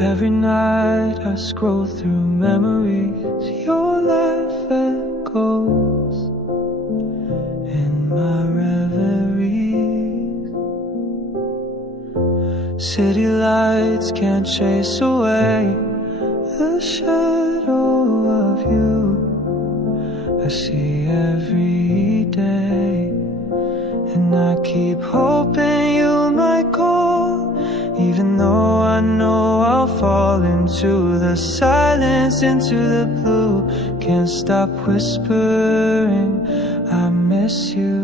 Every night I scroll through memories, your laugh echoes in my reveries. City lights can't chase away the shadow of you I see every day. And I keep hoping you might call, even though I know I'll fall into the silence, into the blue. Can't stop whispering, I miss you.